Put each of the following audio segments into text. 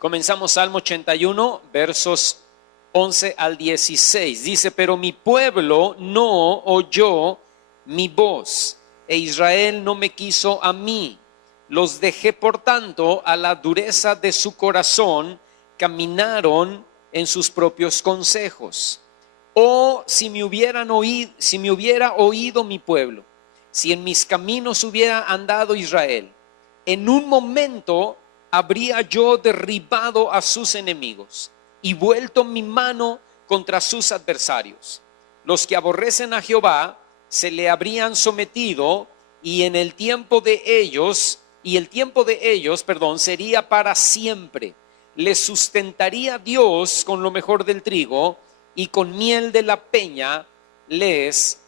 Comenzamos Salmo 81, versos 11 al 16. Dice: pero mi pueblo no oyó mi voz, e Israel no me quiso a mí. Los dejé por tanto a la dureza de su corazón, caminaron en sus propios consejos. Oh, si me hubiera oído mi pueblo, si en mis caminos hubiera andado Israel, en un momento habría yo derribado a sus enemigos y vuelto mi mano contra sus adversarios. Los que aborrecen a Jehová se le habrían sometido, y el tiempo de ellos, sería para siempre. Les sustentaría Dios con lo mejor del trigo, y con miel de la peña les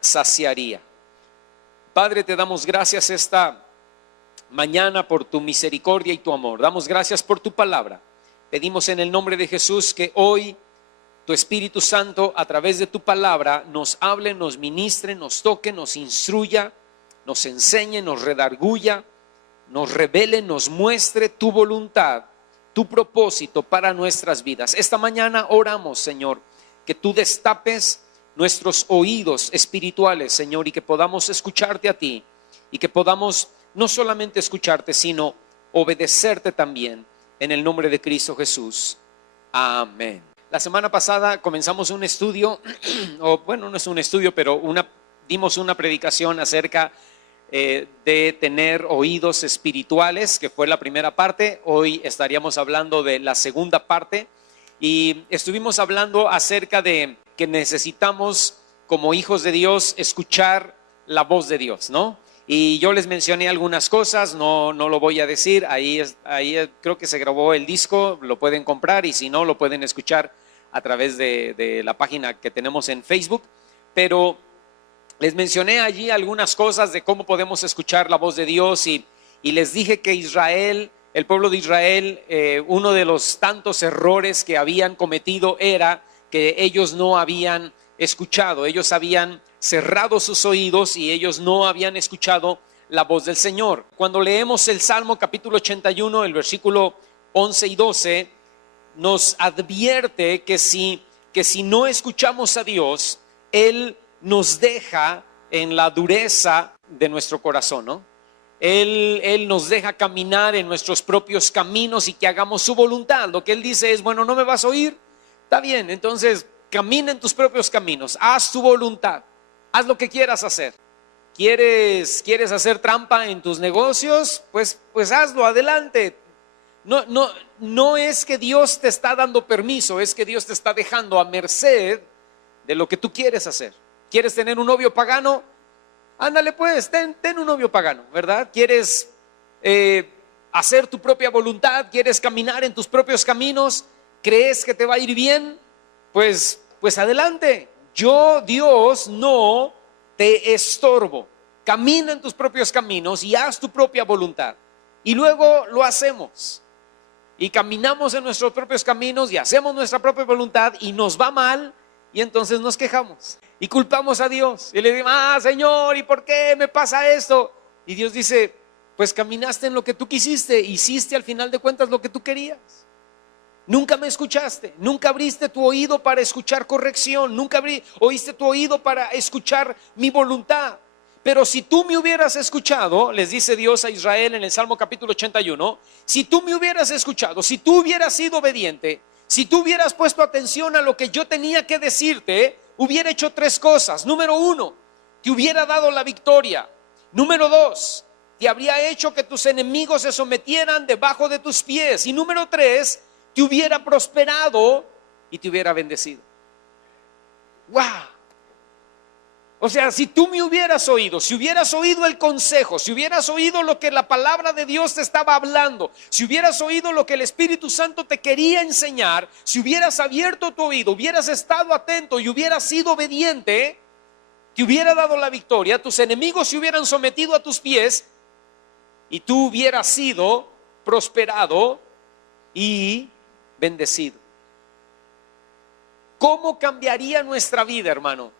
saciaría. Padre, te damos gracias esta mañana por tu misericordia y tu amor. Damos gracias por tu palabra. Pedimos en el nombre de Jesús que hoy tu Espíritu Santo, a través de tu palabra, nos hable, nos ministre, nos toque, nos instruya, nos enseñe, nos redarguya, nos revele, nos muestre tu voluntad, tu propósito para nuestras vidas. Esta mañana oramos, Señor, que tú destapes nuestros oídos espirituales, Señor, y que podamos escucharte a ti, y que podamos no solamente escucharte, sino obedecerte también, en el nombre de Cristo Jesús. Amén. La semana pasada comenzamos un estudio, o bueno, no es un estudio, pero dimos una predicación acerca de tener oídos espirituales, que fue la primera parte. Hoy estaríamos hablando de la segunda parte, y estuvimos hablando acerca de que necesitamos, como hijos de Dios, escuchar la voz de Dios, ¿no? Y yo les mencioné algunas cosas, no lo voy a decir. Ahí creo que se grabó el disco, lo pueden comprar, y si no, lo pueden escuchar a través de la página que tenemos en Facebook. Pero les mencioné allí algunas cosas de cómo podemos escuchar la voz de Dios, y les dije que Israel, el pueblo de Israel, uno de los tantos errores que habían cometido era que ellos no habían escuchado. Ellos habían cerrado sus oídos y ellos no habían escuchado la voz del Señor. Cuando leemos el Salmo capítulo 81, el versículo 11 y 12, nos advierte que si no escuchamos a Dios, Él nos deja en la dureza de nuestro corazón, ¿no? Él nos deja caminar en nuestros propios caminos y que hagamos su voluntad. Lo que Él dice es: bueno, ¿no me vas a oír? Está bien, entonces camina en tus propios caminos, haz tu voluntad, haz lo que quieras hacer. ¿Quieres hacer trampa en tus negocios? Pues hazlo, adelante. No es que Dios te está dando permiso, es que Dios te está dejando a merced de lo que tú quieres hacer. ¿Quieres tener un novio pagano? Ándale pues, ten un novio pagano, ¿verdad? ¿Quieres hacer tu propia voluntad? ¿Quieres caminar en tus propios caminos? ¿Crees que te va a ir bien? Pues adelante. Yo, Dios, no te estorbo. Camina en tus propios caminos y haz tu propia voluntad. Y luego lo hacemos. Y caminamos en nuestros propios caminos y hacemos nuestra propia voluntad, y nos va mal, y entonces nos quejamos y culpamos a Dios. Y le decimos: Señor, ¿y por qué me pasa esto? Y Dios dice: pues caminaste en lo que tú quisiste, hiciste al final de cuentas lo que tú querías. Nunca me escuchaste, nunca abriste tu oído para escuchar corrección, nunca oíste tu oído para escuchar mi voluntad. Pero si tú me hubieras escuchado, les dice Dios a Israel en el Salmo capítulo 81, si tú me hubieras escuchado, si tú hubieras sido obediente, si tú hubieras puesto atención a lo que yo tenía que decirte, hubiera hecho tres cosas. Número uno, te hubiera dado la victoria. Número dos, te habría hecho que tus enemigos se sometieran debajo de tus pies. Y número tres, te hubiera prosperado y te hubiera bendecido. ¡Wow! O sea, si tú me hubieras oído, si hubieras oído el consejo, si hubieras oído lo que la palabra de Dios te estaba hablando, si hubieras oído lo que el Espíritu Santo te quería enseñar, si hubieras abierto tu oído, hubieras estado atento y hubieras sido obediente, te hubiera dado la victoria, tus enemigos se hubieran sometido a tus pies y tú hubieras sido prosperado y bendecido. ¿Cómo cambiaría nuestra vida, hermano,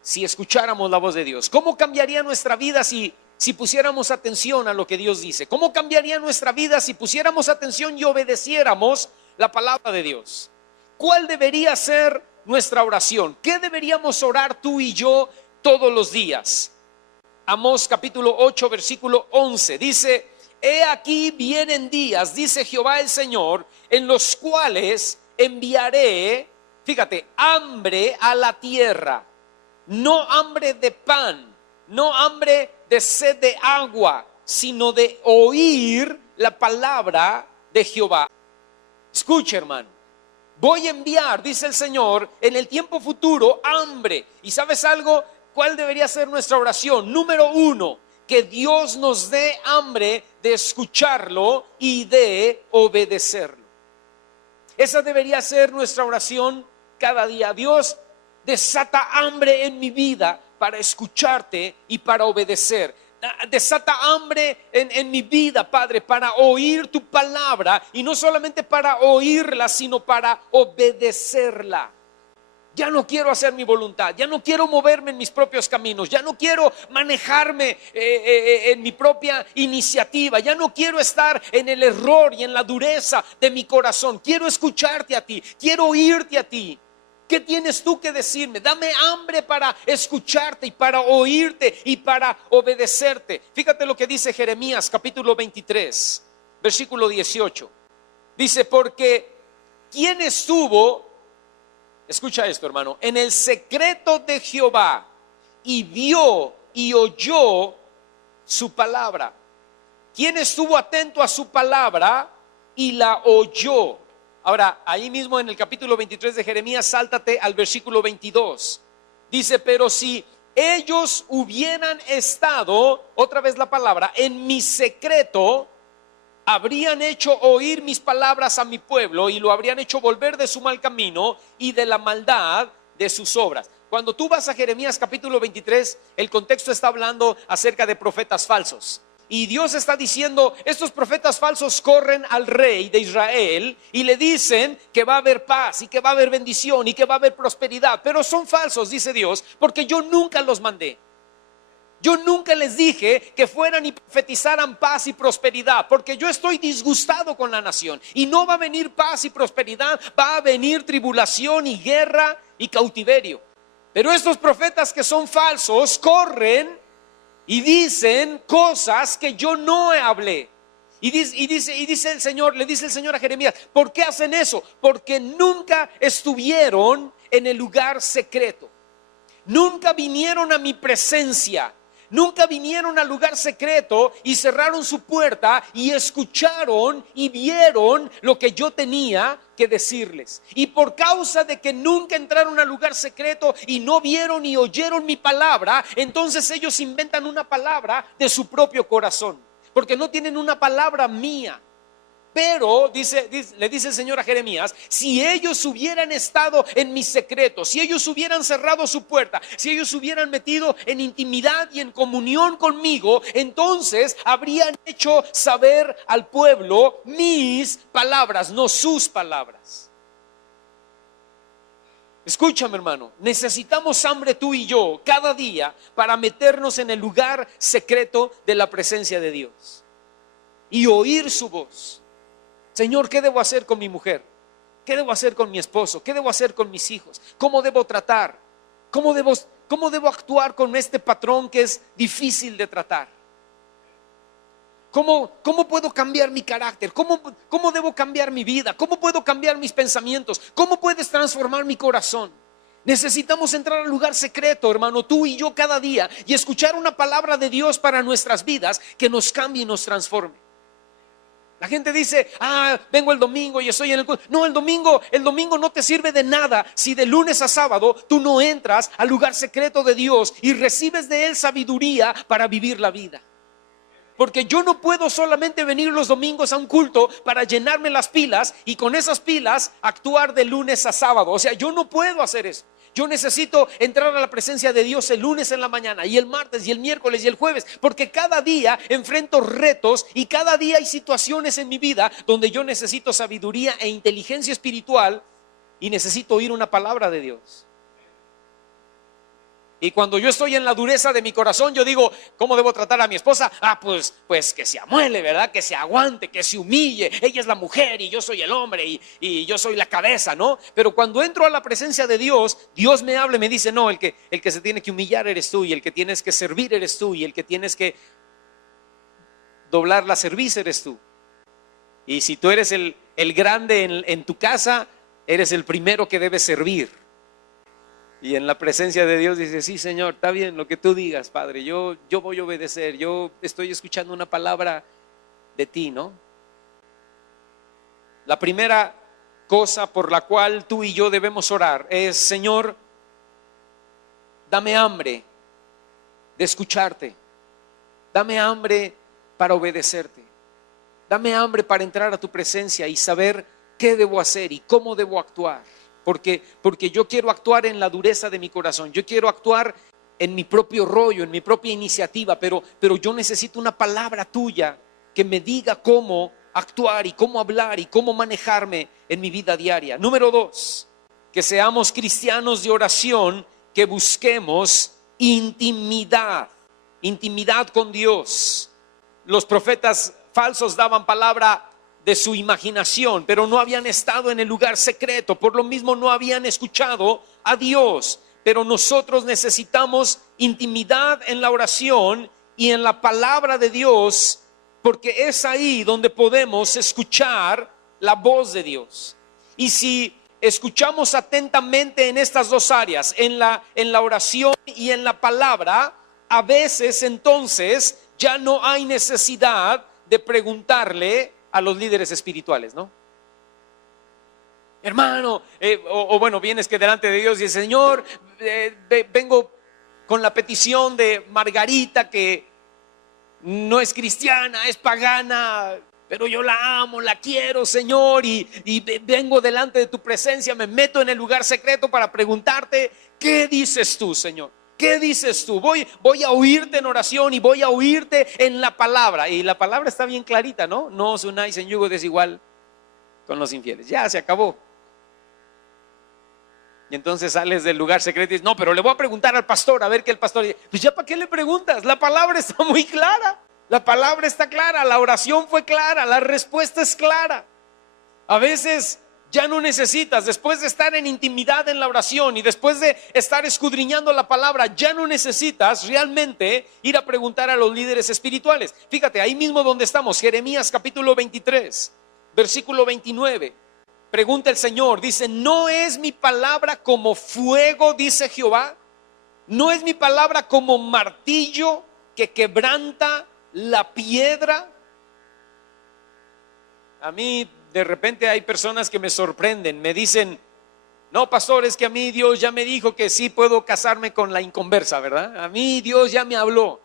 si escucháramos la voz de Dios? ¿Cómo cambiaría nuestra vida si si pusiéramos atención a lo que Dios dice? ¿Cómo cambiaría nuestra vida si pusiéramos atención y obedeciéramos la palabra de Dios? ¿Cuál debería ser nuestra oración? ¿Qué deberíamos orar tú y yo todos los días? Amós capítulo 8 versículo 11 dice: he aquí vienen días, dice Jehová el Señor, en los cuales enviaré, fíjate, hambre a la tierra. No hambre de pan, no hambre de sed de agua, sino de oír la palabra de Jehová. Escucha, hermano, voy a enviar, dice el Señor, en el tiempo futuro hambre. ¿Y sabes algo? ¿Cuál debería ser nuestra oración? Número 1, que Dios nos dé hambre de escucharlo y de obedecerlo. Esa debería ser nuestra oración cada día. Dios, desata hambre en mi vida para escucharte y para obedecer. Desata hambre en mi vida, Padre, para oír tu palabra, y no solamente para oírla, sino para obedecerla. Ya no quiero hacer mi voluntad, ya no quiero moverme en mis propios caminos, ya no quiero manejarme en mi propia iniciativa, ya no quiero estar en el error y en la dureza de mi corazón. Quiero escucharte a ti, quiero oírte a ti. ¿Qué tienes tú que decirme? Dame hambre para escucharte y para oírte y para obedecerte. Fíjate lo que dice Jeremías capítulo 23, versículo 18. Dice: porque ¿quién estuvo, escucha esto, hermano, en el secreto de Jehová y vio y oyó su palabra? ¿Quién estuvo atento a su palabra y la oyó? Ahora, ahí mismo en el capítulo 23 de Jeremías, sáltate al versículo 22. Dice: pero si ellos hubieran estado, otra vez la palabra, en mi secreto, habrían hecho oír mis palabras a mi pueblo y lo habrían hecho volver de su mal camino y de la maldad de sus obras. Cuando tú vas a Jeremías capítulo 23, el contexto está hablando acerca de profetas falsos. Y Dios está diciendo: estos profetas falsos corren al rey de Israel y le dicen que va a haber paz y que va a haber bendición y que va a haber prosperidad. Pero son falsos, dice Dios, porque yo nunca los mandé. Yo nunca les dije que fueran y profetizaran paz y prosperidad, porque yo estoy disgustado con la nación. Y no va a venir paz y prosperidad, va a venir tribulación y guerra y cautiverio. Pero estos profetas que son falsos corren y dicen cosas que yo no hablé. Y dice el Señor, le dice el Señor a Jeremías: ¿por qué hacen eso? Porque nunca estuvieron en el lugar secreto. Nunca vinieron a mi presencia. Nunca vinieron al lugar secreto y cerraron su puerta y escucharon y vieron lo que yo tenía que decirles. Y por causa de que nunca entraron al lugar secreto y no vieron ni oyeron mi palabra, entonces ellos inventan una palabra de su propio corazón, porque no tienen una palabra mía. Pero le dice el Señor a Jeremías: si ellos hubieran estado en mi secreto, si ellos hubieran cerrado su puerta, si ellos hubieran metido en intimidad y en comunión conmigo, entonces habrían hecho saber al pueblo mis palabras, no sus palabras. Escúchame, hermano, necesitamos hambre tú y yo cada día para meternos en el lugar secreto de la presencia de Dios y oír su voz. Señor, ¿qué debo hacer con mi mujer? ¿Qué debo hacer con mi esposo? ¿Qué debo hacer con mis hijos? ¿Cómo debo tratar? ¿Cómo debo actuar con este patrón que es difícil de tratar? ¿Cómo puedo cambiar mi carácter? ¿Cómo debo cambiar mi vida? ¿Cómo puedo cambiar mis pensamientos? ¿Cómo puedes transformar mi corazón? Necesitamos entrar al lugar secreto, hermano, tú y yo cada día, y escuchar una palabra de Dios para nuestras vidas que nos cambie y nos transforme. La gente dice: vengo el domingo y estoy en el culto. No, el domingo no te sirve de nada si de lunes a sábado tú no entras al lugar secreto de Dios y recibes de Él sabiduría para vivir la vida. Porque yo no puedo solamente venir los domingos a un culto para llenarme las pilas y con esas pilas actuar de lunes a sábado. O sea, yo no puedo hacer eso. Yo necesito entrar a la presencia de Dios el lunes en la mañana y el martes y el miércoles y el jueves, porque cada día enfrento retos y cada día hay situaciones en mi vida donde yo necesito sabiduría e inteligencia espiritual y necesito oír una palabra de Dios. Y cuando yo estoy en la dureza de mi corazón, yo digo, ¿cómo debo tratar a mi esposa? Pues que se amuele, ¿verdad? Que se aguante, que se humille. Ella es la mujer y yo soy el hombre y yo soy la cabeza, ¿no? Pero cuando entro a la presencia de Dios, Dios me habla y me dice, no, el que se tiene que humillar eres tú, y el que tienes que servir eres tú, y el que tienes que doblar la cerviz eres tú. Y si tú eres el grande en tu casa, eres el primero que debe servir. Y en la presencia de Dios dice, sí, Señor, está bien lo que tú digas, Padre, yo voy a obedecer, yo estoy escuchando una palabra de ti, ¿no? La primera cosa por la cual tú y yo debemos orar es, Señor, dame hambre de escucharte, dame hambre para obedecerte, dame hambre para entrar a tu presencia y saber qué debo hacer y cómo debo actuar. Porque yo quiero actuar en la dureza de mi corazón, yo quiero actuar en mi propio rollo, en mi propia iniciativa, pero yo necesito una palabra tuya que me diga cómo actuar y cómo hablar y cómo manejarme en mi vida diaria. Número 2, que seamos cristianos de oración, que busquemos intimidad con Dios. Los profetas falsos daban palabra de su imaginación, pero no habían estado en el lugar secreto, por lo mismo no habían escuchado a Dios. Pero nosotros necesitamos intimidad en la oración y en la palabra de Dios, porque es ahí donde podemos escuchar la voz de Dios. Y si escuchamos atentamente en estas dos áreas, en la oración y en la palabra, a veces entonces ya no hay necesidad de preguntarle a los líderes espirituales, ¿no? Hermano, bueno, vienes que delante de Dios y dices, Señor, vengo con la petición de Margarita, que no es cristiana, es pagana, pero yo la amo, la quiero, Señor, y vengo delante de tu presencia, me meto en el lugar secreto para preguntarte, ¿qué dices tú, Señor? ¿Qué dices tú? Voy a oírte en oración y voy a oírte en la palabra. Y la palabra está bien clarita, ¿no? No os unáis en yugo desigual con los infieles. Ya se acabó. Y entonces sales del lugar secreto y dices, no, pero le voy a preguntar al pastor, a ver qué el pastor dice. Pues ya, ¿para qué le preguntas? La palabra está muy clara. La palabra está clara, la oración fue clara, la respuesta es clara. A veces ya no necesitas, después de estar en intimidad en la oración y después de estar escudriñando la palabra, ya no necesitas realmente ir a preguntar a los líderes espirituales. Fíjate, ahí mismo donde estamos, Jeremías capítulo 23, versículo 29. Pregunta el Señor, dice, ¿no es mi palabra como fuego, dice Jehová? ¿No es mi palabra como martillo que quebranta la piedra? A mí de repente hay personas que me sorprenden, me dicen, no, pastor, es que a mí Dios ya me dijo que sí puedo casarme con la inconversa, ¿verdad? A mí Dios ya me habló,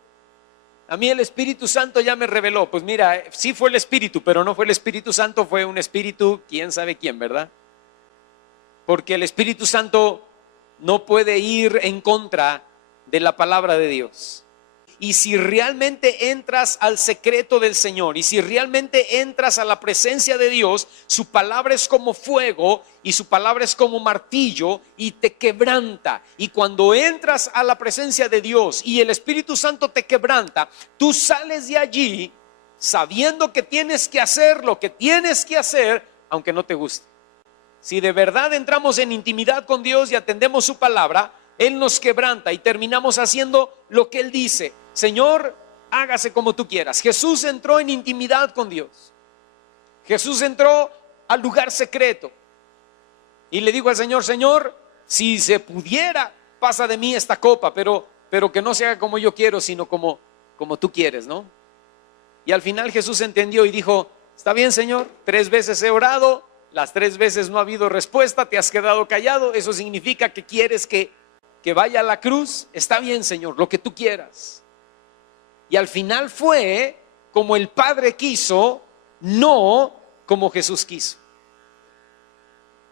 a mí el Espíritu Santo ya me reveló. Pues mira, sí fue el Espíritu, pero no fue el Espíritu Santo, fue un espíritu, quién sabe quién, ¿verdad? Porque el Espíritu Santo no puede ir en contra de la palabra de Dios. Y si realmente entras al secreto del Señor y si realmente entras a la presencia de Dios, su palabra es como fuego y su palabra es como martillo y te quebranta. Y cuando entras a la presencia de Dios y el Espíritu Santo te quebranta, tú sales de allí sabiendo que tienes que hacer lo que tienes que hacer, aunque no te guste. Si de verdad entramos en intimidad con Dios y atendemos su palabra, Él nos quebranta y terminamos haciendo lo que Él dice. Señor, hágase como tú quieras. Jesús entró en intimidad con Dios. Jesús entró al lugar secreto y le dijo al Señor, Señor, si se pudiera, pasa de mí esta copa, pero que no se haga como yo quiero, sino como tú quieres, ¿no? Y al final Jesús entendió y dijo, está bien, Señor, 3 veces he orado, las 3 veces no ha habido respuesta, te has quedado callado, eso significa que quieres que vaya a la cruz. Está bien, Señor, lo que tú quieras. Y al final fue como el Padre quiso, no como Jesús quiso.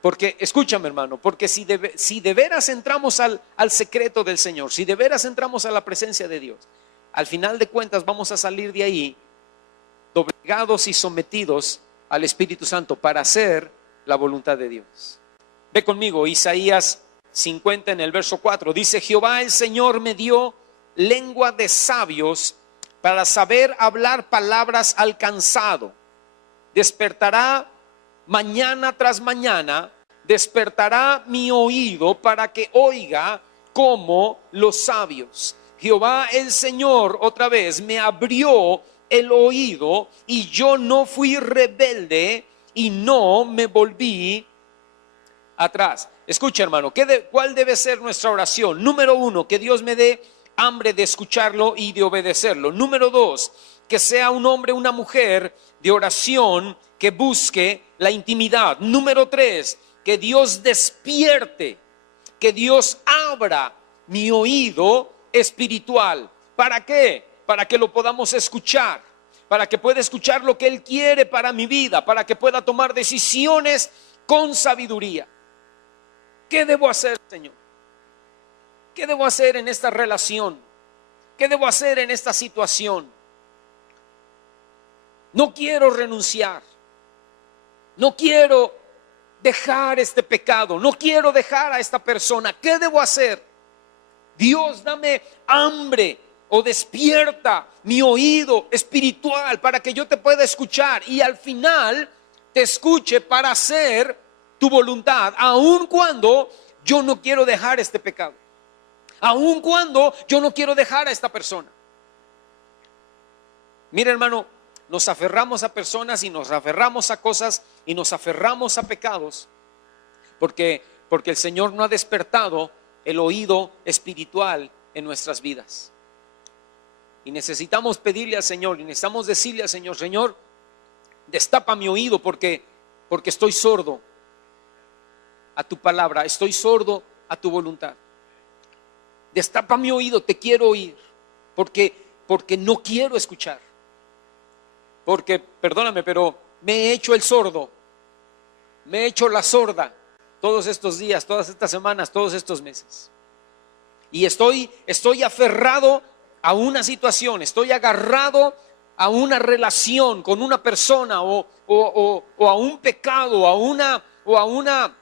Porque, escúchame, hermano, porque si de veras entramos al secreto del Señor, si de veras entramos a la presencia de Dios, al final de cuentas vamos a salir de ahí doblegados y sometidos al Espíritu Santo para hacer la voluntad de Dios. Ve conmigo Isaías 50 en el verso 4. Dice: Jehová el Señor me dio lengua de sabios para saber hablar palabras al cansado. Despertará mañana tras mañana, despertará mi oído para que oiga como los sabios. Jehová el Señor otra vez me abrió el oído y yo no fui rebelde y no me volví atrás. Escucha, hermano, ¿cuál debe ser nuestra oración? Número 1, que Dios me dé hambre de escucharlo y de obedecerlo. Número 2, que sea un hombre, una mujer de oración que busque la intimidad. Número 3, que Dios despierte, que Dios abra mi oído espiritual. ¿Para qué? Para que lo podamos escuchar, para que pueda escuchar lo que Él quiere para mi vida, para que pueda tomar decisiones con sabiduría. ¿Qué debo hacer, Señor? ¿Qué debo hacer en esta relación? ¿Qué debo hacer en esta situación? No quiero renunciar. No quiero dejar este pecado. No quiero dejar a esta persona. ¿Qué debo hacer? Dios, dame hambre o despierta mi oído espiritual para que yo te pueda escuchar y al final te escuche para hacer tu voluntad, aun cuando yo no quiero dejar este pecado, aun cuando yo no quiero dejar a esta persona. Mira, hermano, nos aferramos a personas y nos aferramos a cosas y nos aferramos a pecados porque el Señor no ha despertado el oído espiritual en nuestras vidas. Y necesitamos pedirle al Señor, y necesitamos decirle al Señor: Señor, destapa mi oído porque estoy sordo a tu palabra, estoy sordo a tu voluntad. Destapa mi oído, te quiero oír, porque no quiero escuchar. Porque, perdóname, pero me he hecho el sordo, me he hecho la sorda todos estos días, todas estas semanas, todos estos meses. Y estoy aferrado a una situación, estoy agarrado a una relación con una persona o a un pecado o a una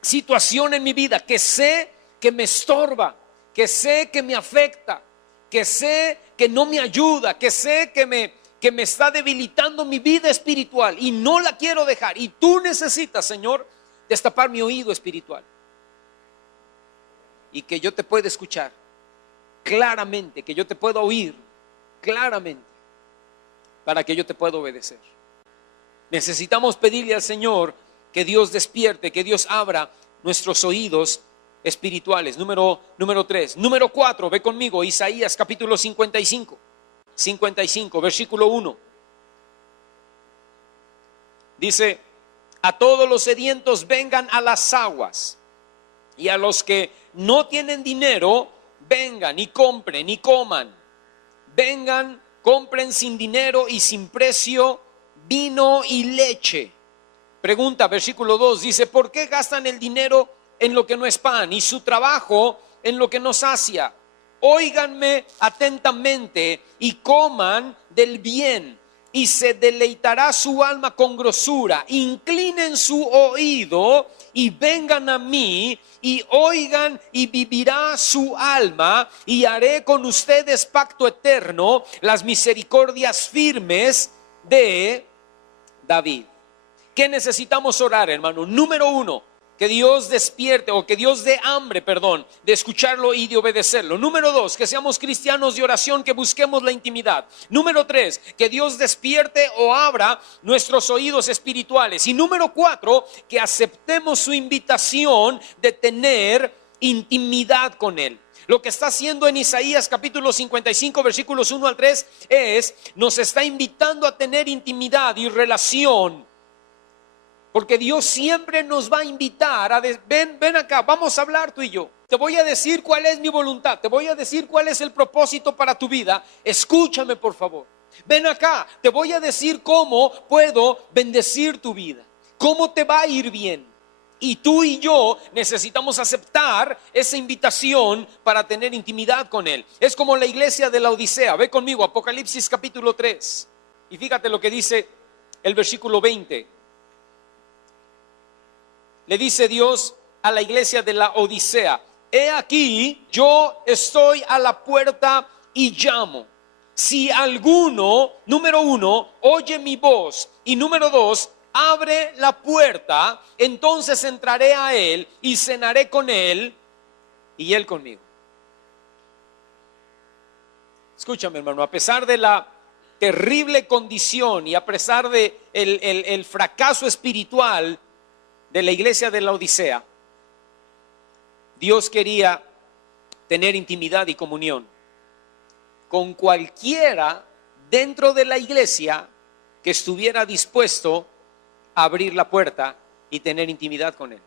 situación en mi vida que sé que me estorba, que sé que me afecta, que sé que no me ayuda, que sé que me está debilitando mi vida espiritual y no la quiero dejar. Y tú necesitas, Señor, destapar mi oído espiritual y que yo te pueda escuchar claramente, que yo te pueda oír claramente para que yo te pueda obedecer. Necesitamos pedirle al Señor que Dios despierte, que Dios abra nuestros oídos espirituales. Número 3. Número 4, ve conmigo, Isaías capítulo 55, versículo 1. Dice: a todos los sedientos vengan a las aguas, y a los que no tienen dinero, vengan y compren y coman. Vengan, compren sin dinero y sin precio vino y leche. Pregunta, versículo 2, dice: ¿por qué gastan el dinero en lo que no es pan y su trabajo en lo que no sacia? Óiganme atentamente y coman del bien, y se deleitará su alma con grosura. Inclinen su oído y vengan a mí y oigan, y vivirá su alma, y haré con ustedes pacto eterno, las misericordias firmes de David. ¿Qué necesitamos orar, hermano? Número 1, que Dios despierte, o que Dios dé hambre, de escucharlo y de obedecerlo. Número 2, que seamos cristianos de oración, que busquemos la intimidad. Número 3, que Dios despierte o abra nuestros oídos espirituales. Y número 4, que aceptemos su invitación de tener intimidad con Él. Lo que está haciendo en Isaías capítulo 55 versículos 1 al 3 nos está invitando a tener intimidad y relación. Porque Dios siempre nos va a invitar a ven acá, vamos a hablar tú y yo. Te voy a decir cuál es mi voluntad, te voy a decir cuál es el propósito para tu vida. Escúchame, por favor. Ven acá, te voy a decir cómo puedo bendecir tu vida, cómo te va a ir bien. Y tú y yo necesitamos aceptar esa invitación para tener intimidad con Él. Es como la iglesia de la Odisea. Ve conmigo, Apocalipsis capítulo 3. Y fíjate lo que dice el versículo 20. Le dice Dios a la iglesia de la Odisea: he aquí, yo estoy a la puerta y llamo. Si alguno, número 1, oye mi voz, y número 2, abre la puerta, entonces entraré a él y cenaré con él y él conmigo. Escúchame, hermano, a pesar de la terrible condición y a pesar de el fracaso espiritual de la iglesia de la Odisea, Dios quería tener intimidad y comunión con cualquiera dentro de la iglesia que estuviera dispuesto a abrir la puerta y tener intimidad con él.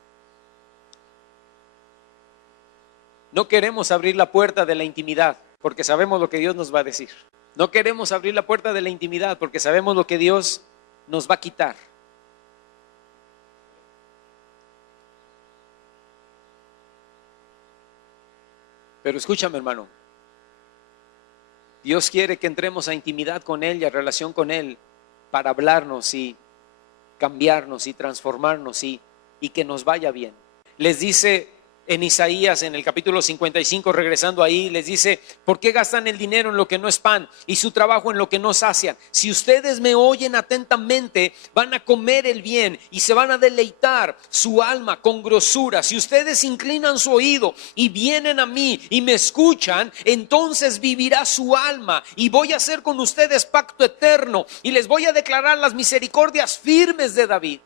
No queremos abrir la puerta de la intimidad porque sabemos lo que Dios nos va a decir. No queremos abrir la puerta de la intimidad porque sabemos lo que Dios nos va a quitar. Pero escúchame, hermano, Dios quiere que entremos a intimidad con Él y a relación con Él para hablarnos y cambiarnos y transformarnos y que nos vaya bien. Les dice en Isaías, en el capítulo 55, regresando ahí, les dice: ¿por qué gastan el dinero en lo que no es pan y su trabajo en lo que no sacian? Si ustedes me oyen atentamente, van a comer el bien y se van a deleitar su alma con grosura. Si ustedes inclinan su oído y vienen a mí y me escuchan, entonces vivirá su alma y voy a hacer con ustedes pacto eterno y les voy a declarar las misericordias firmes de David.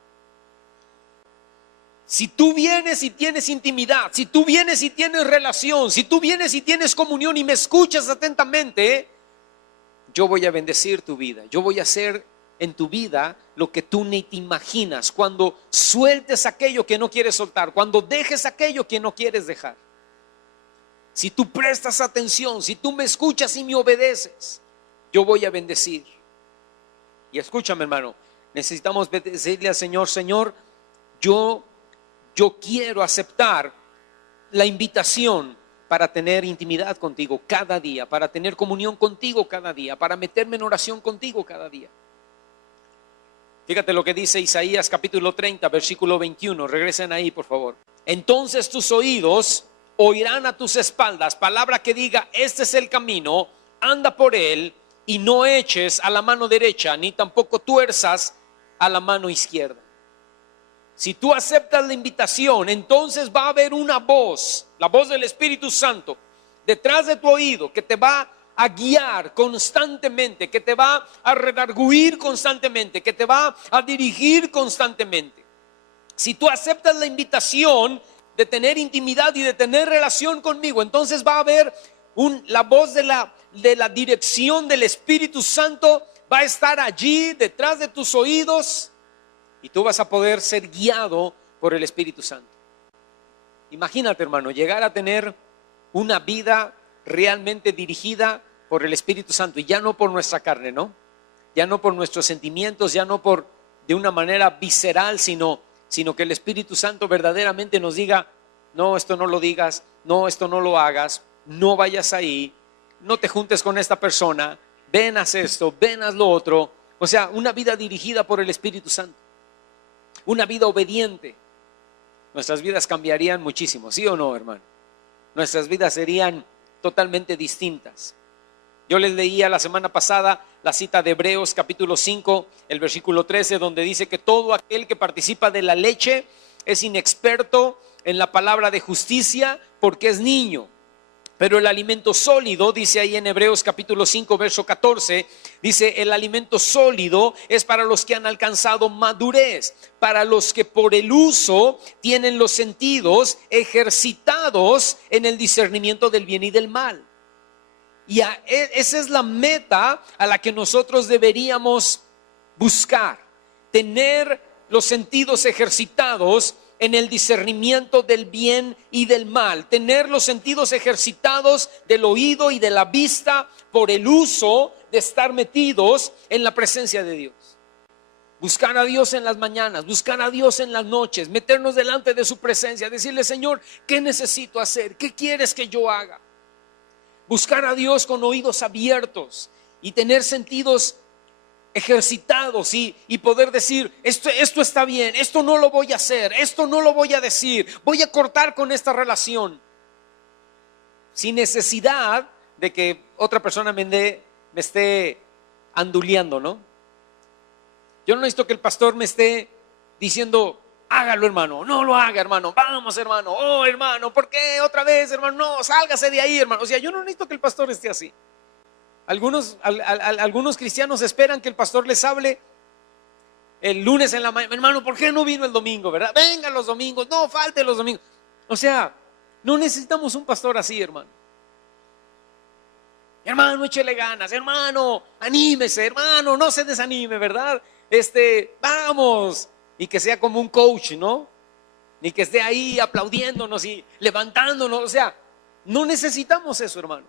Si tú vienes y tienes intimidad, si tú vienes y tienes relación, si tú vienes y tienes comunión y me escuchas atentamente, yo voy a bendecir tu vida. Yo voy a hacer en tu vida lo que tú ni te imaginas. Cuando sueltes aquello que no quieres soltar, cuando dejes aquello que no quieres dejar. Si tú prestas atención, si tú me escuchas y me obedeces, yo voy a bendecir. Y escúchame, hermano, necesitamos decirle al Señor: Señor, yo quiero aceptar la invitación para tener intimidad contigo cada día, para tener comunión contigo cada día, para meterme en oración contigo cada día. Fíjate lo que dice Isaías capítulo 30, versículo 21. Regresen ahí, por favor. Entonces tus oídos oirán a tus espaldas palabra que diga: este es el camino, anda por él, y no eches a la mano derecha, ni tampoco tuerzas a la mano izquierda. Si tú aceptas la invitación, entonces va a haber una voz, la voz del Espíritu Santo, detrás de tu oído, que te va a guiar constantemente, que te va a redarguir constantemente, que te va a dirigir constantemente. Si tú aceptas la invitación de tener intimidad y de tener relación conmigo, entonces va a haber la voz de la dirección del Espíritu Santo, va a estar allí detrás de tus oídos. Y tú vas a poder ser guiado por el Espíritu Santo. Imagínate, hermano, llegar a tener una vida realmente dirigida por el Espíritu Santo. Y ya no por nuestra carne, ¿no? Ya no por nuestros sentimientos, ya no por de una manera visceral, sino que el Espíritu Santo verdaderamente nos diga: no, esto no lo digas, no, esto no lo hagas, no vayas ahí, no te juntes con esta persona, ven, haz esto, ven, haz lo otro. O sea, una vida dirigida por el Espíritu Santo. Una vida obediente. Nuestras vidas cambiarían muchísimo, ¿sí o no, hermano? Nuestras vidas serían totalmente distintas. Yo les leía la semana pasada la cita de Hebreos capítulo 5, el versículo 13, donde dice que todo aquel que participa de la leche es inexperto en la palabra de justicia porque es niño. Pero el alimento sólido, dice ahí en Hebreos capítulo 5, verso 14, dice: el alimento sólido es para los que han alcanzado madurez, para los que por el uso tienen los sentidos ejercitados en el discernimiento del bien y del mal. Y esa es la meta a la que nosotros deberíamos buscar: tener los sentidos ejercitados en el discernimiento del bien y del mal, tener los sentidos ejercitados del oído y de la vista por el uso de estar metidos en la presencia de Dios. Buscar a Dios en las mañanas, buscar a Dios en las noches, meternos delante de su presencia, decirle: Señor, ¿qué necesito hacer? ¿Qué quieres que yo haga? Buscar a Dios con oídos abiertos y tener sentidos ejercitados y poder decir, esto está bien, esto no lo voy a hacer, esto no lo voy a decir, voy a cortar con esta relación. Sin necesidad de que otra persona me esté anduleando, ¿no? Yo no necesito que el pastor me esté diciendo, hágalo, hermano, no lo haga, hermano, vamos, hermano, oh, hermano, ¿por qué otra vez, hermano? No, sálgase de ahí, hermano. O sea, yo no necesito que el pastor esté así. Algunos cristianos esperan que el pastor les hable el lunes en la mañana. Hermano, ¿por qué no vino el domingo, verdad? Venga los domingos, no falte los domingos. O sea, no necesitamos un pastor así, hermano. Hermano, échele ganas, hermano, anímese, hermano, no se desanime, ¿verdad? Vamos. Y que sea como un coach, ¿no? Ni que esté ahí aplaudiéndonos y levantándonos. O sea, no necesitamos eso, hermano.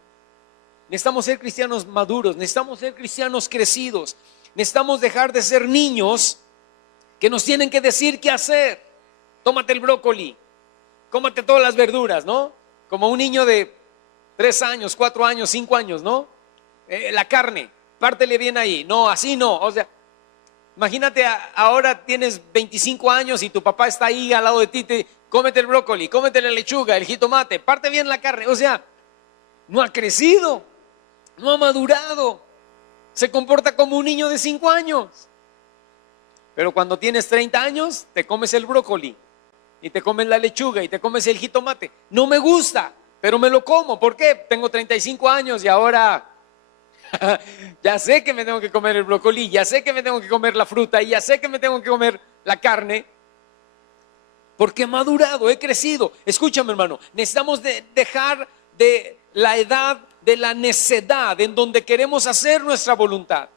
Necesitamos ser cristianos maduros, necesitamos ser cristianos crecidos. Necesitamos dejar de ser niños que nos tienen que decir qué hacer. Tómate el brócoli, cómate todas las verduras, ¿no? Como un niño de 3 años, 4 años, 5 años, ¿no? La carne, pártele bien ahí. No, así no. O sea, imagínate, ahora tienes 25 años y tu papá está ahí al lado de ti, cómete el brócoli, cómete la lechuga, el jitomate, parte bien la carne. O sea, no ha crecido, no ha madurado, se comporta como un niño de 5 años. Pero cuando tienes 30 años, te comes el brócoli y te comes la lechuga y te comes el jitomate. No me gusta, pero me lo como. ¿Por qué? Tengo 35 años y ahora ya sé que me tengo que comer el brócoli, ya sé que me tengo que comer la fruta y ya sé que me tengo que comer la carne, porque he madurado, he crecido. Escúchame, hermano, necesitamos dejar de la edad de la necedad en donde queremos hacer nuestra voluntad,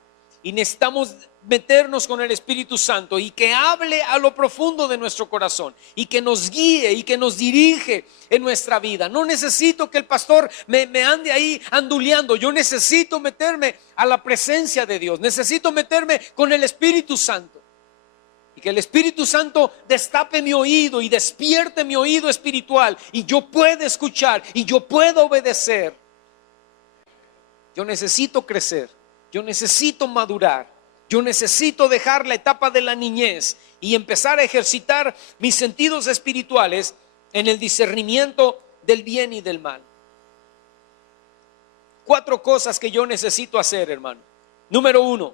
y necesitamos meternos con el Espíritu Santo y que hable a lo profundo de nuestro corazón y que nos guíe y que nos dirige en nuestra vida. No necesito que el pastor me ande ahí anduleando. Yo necesito meterme a la presencia de Dios, necesito meterme con el Espíritu Santo y que el Espíritu Santo destape mi oído y despierte mi oído espiritual y yo pueda escuchar y yo pueda obedecer. Yo necesito crecer, yo necesito madurar. Yo necesito dejar la etapa de la niñez y empezar a ejercitar mis sentidos espirituales en el discernimiento del bien y del mal. 4 cosas que yo necesito hacer, hermano. Número 1,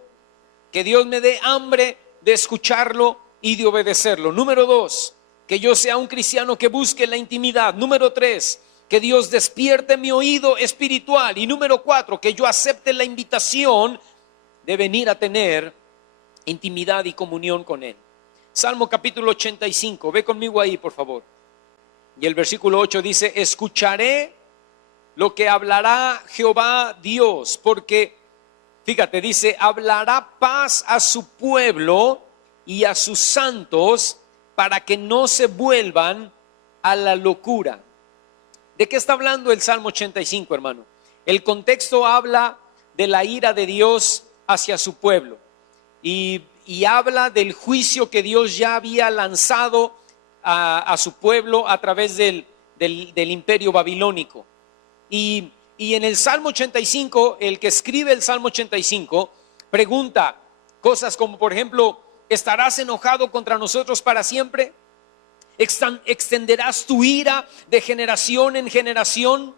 que Dios me dé hambre de escucharlo y de obedecerlo. Número 2, que yo sea un cristiano que busque la intimidad. Número 3, que Dios despierte mi oído espiritual. Y número 4, que yo acepte la invitación de venir a tener intimidad y comunión con Él. Salmo capítulo 85, ve conmigo ahí, por favor. Y el versículo 8 dice: escucharé lo que hablará Jehová Dios, porque, fíjate, dice, hablará paz a su pueblo y a sus santos para que no se vuelvan a la locura. ¿De qué está hablando el Salmo 85, hermano? El contexto habla de la ira de Dios hacia su pueblo y habla del juicio que Dios ya había lanzado a su pueblo a través del imperio babilónico. Y en el Salmo 85, el que escribe el Salmo 85 pregunta cosas como, por ejemplo, ¿estarás enojado contra nosotros para siempre? ¿Extenderás tu ira de generación en generación?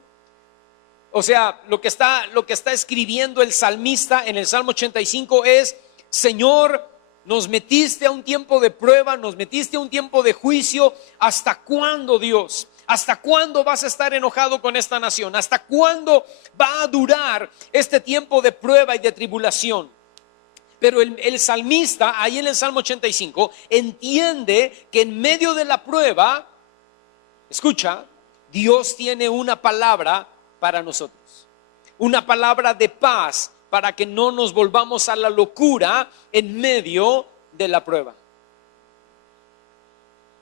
O sea, lo que está escribiendo el salmista en el Salmo 85 es: Señor, nos metiste a un tiempo de prueba, nos metiste a un tiempo de juicio. ¿Hasta cuándo, Dios? ¿Hasta cuándo vas a estar enojado con esta nación? ¿Hasta cuándo va a durar este tiempo de prueba y de tribulación? Pero el salmista, ahí en el Salmo 85, entiende que en medio de la prueba, escucha, Dios tiene una palabra para nosotros, una palabra de paz para que no nos volvamos a la locura en medio de la prueba.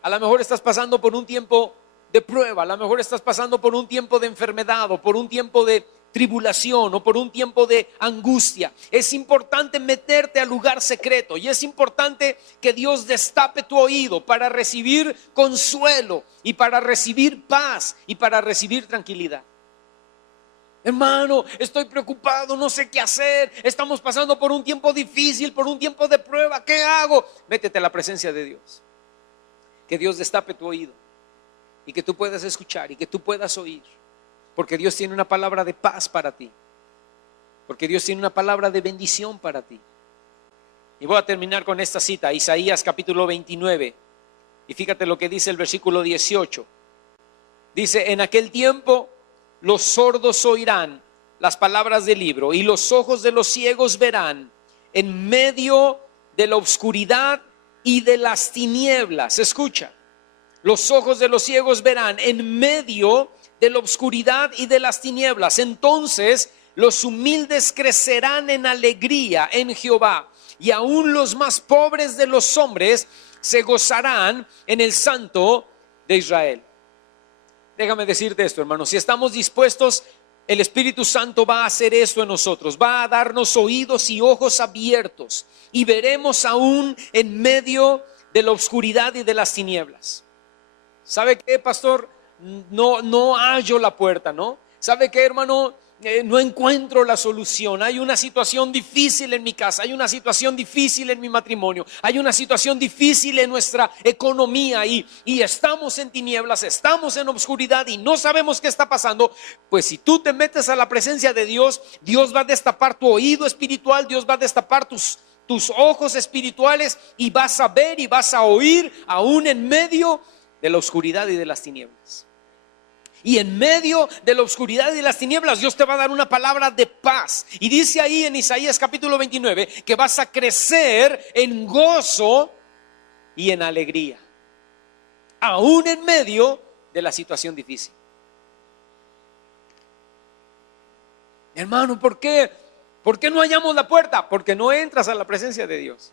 A lo mejor estás pasando por un tiempo de prueba, a lo mejor estás pasando por un tiempo de enfermedad o por un tiempo de tribulación o por un tiempo de angustia. Es importante meterte al lugar secreto y es importante que Dios destape tu oído para recibir consuelo y para recibir paz y para recibir tranquilidad. Hermano, estoy preocupado, no sé qué hacer. Estamos pasando por un tiempo difícil, por un tiempo de prueba. ¿Qué hago? Métete a la presencia de Dios. Que Dios destape tu oído y que tú puedas escuchar y que tú puedas oír. Porque Dios tiene una palabra de paz para ti. Porque Dios tiene una palabra de bendición para ti. Y voy a terminar con esta cita, Isaías capítulo 29. Y fíjate lo que dice el versículo 18. Dice: en aquel tiempo los sordos oirán las palabras del libro y los ojos de los ciegos verán en medio de la oscuridad y de las tinieblas. Escucha, los ojos de los ciegos verán en medio de la oscuridad y de las tinieblas. Entonces los humildes crecerán en alegría en Jehová, y aún los más pobres de los hombres se gozarán en el Santo de Israel. Déjame decirte esto, hermano, si estamos dispuestos, el Espíritu Santo va a hacer esto en nosotros, va a darnos oídos y ojos abiertos, y veremos aún en medio de la oscuridad y de las tinieblas. ¿Sabe qué, pastor? No hallo la puerta, ¿no? ¿Sabe qué, hermano? No encuentro la solución. Hay una situación difícil en mi casa, hay una situación difícil en mi matrimonio, hay una situación difícil en nuestra economía y estamos en tinieblas, estamos en obscuridad y no sabemos qué está pasando. Pues si tú te metes a la presencia de Dios, Dios va a destapar tu oído espiritual, Dios va a destapar tus ojos espirituales, y vas a ver y vas a oír aún en medio de la oscuridad y de las tinieblas. Y en medio de la oscuridad y las tinieblas, Dios te va a dar una palabra de paz. Y dice ahí en Isaías capítulo 29 que vas a crecer en gozo y en alegría, aún en medio de la situación difícil. Hermano, ¿por qué? ¿Por qué no hallamos la puerta? Porque no entras a la presencia de Dios.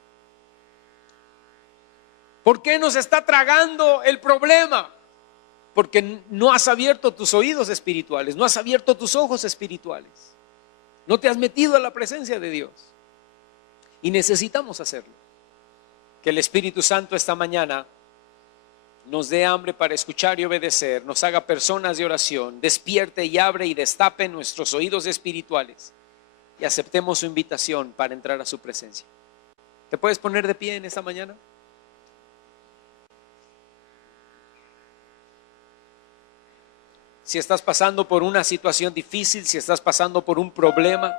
¿Por qué nos está tragando el problema? Porque no has abierto tus oídos espirituales, no has abierto tus ojos espirituales, no te has metido a la presencia de Dios. Y necesitamos hacerlo. Que el Espíritu Santo esta mañana nos dé hambre para escuchar y obedecer, nos haga personas de oración, despierte y abre y destape nuestros oídos espirituales y aceptemos su invitación para entrar a su presencia. ¿Te puedes poner de pie en esta mañana? Si estás pasando por una situación difícil, si estás pasando por un problema,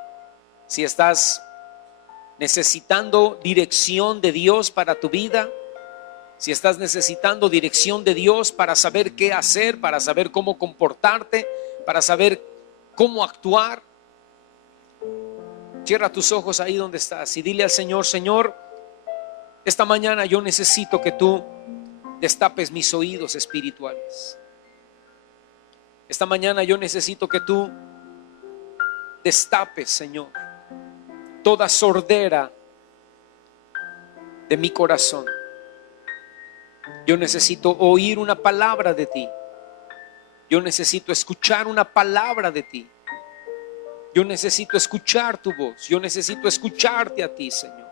si estás necesitando dirección de Dios para tu vida, si estás necesitando dirección de Dios para saber qué hacer, para saber cómo comportarte, para saber cómo actuar, cierra tus ojos ahí donde estás y dile al Señor: Señor, esta mañana yo necesito que tú destapes mis oídos espirituales. Esta mañana yo necesito que tú destapes, Señor, toda sordera de mi corazón. Yo necesito oír una palabra de ti. Yo necesito escuchar una palabra de ti. Yo necesito escuchar tu voz. Yo necesito escucharte a ti, Señor.